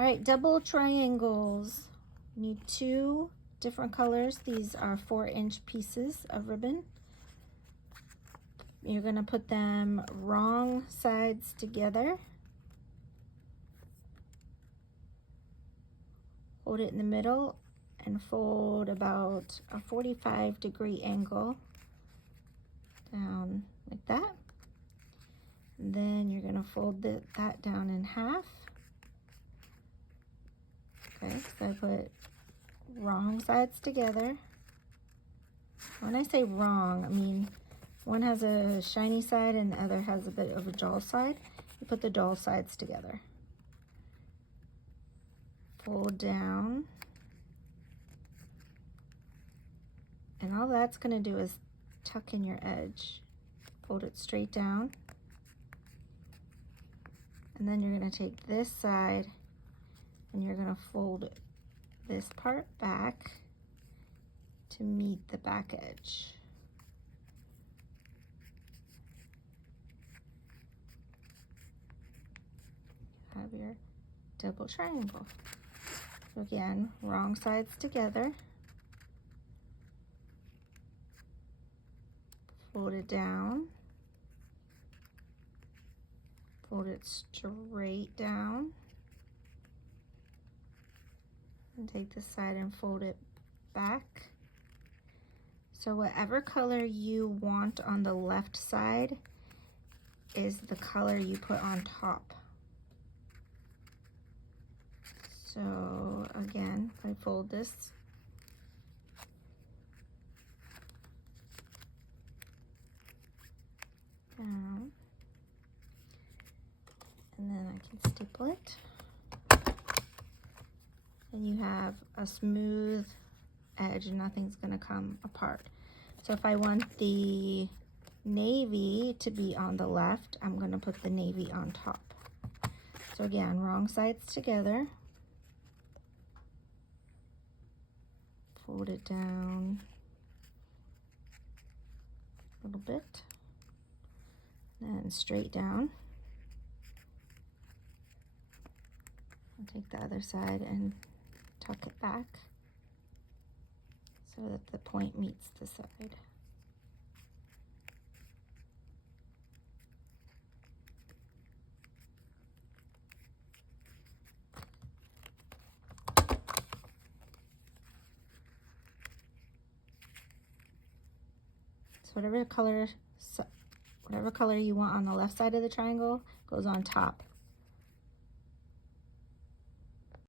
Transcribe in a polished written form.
All right, double triangles. You need 2 different colors. These are 4-inch pieces of ribbon. You're gonna put them wrong sides together. Hold it in the middle and fold about a 45-degree angle down like that. And then you're gonna fold that down in half. Okay, so I put wrong sides together. When I say wrong, I mean one has a shiny side and the other has a bit of a dull side. You put the dull sides together. Fold down. And all that's going to do is tuck in your edge. Fold it straight down. And then you're going to take this side and you're going to fold this part back to meet the back edge. Have your double triangle. So again, wrong sides together. Fold it down. Fold it straight down. And take this side and fold it back. So whatever color you want on the left side is the color you put on top. So again, I fold this down, and then I can staple it. And you have a smooth edge and nothing's gonna come apart. So if I want the navy to be on the left, I'm gonna put the navy on top. So again, wrong sides together. Fold it down a little bit, then straight down. I'll take the other side and tuck it back so that the point meets the side. So whatever color you want on the left side of the triangle goes on top.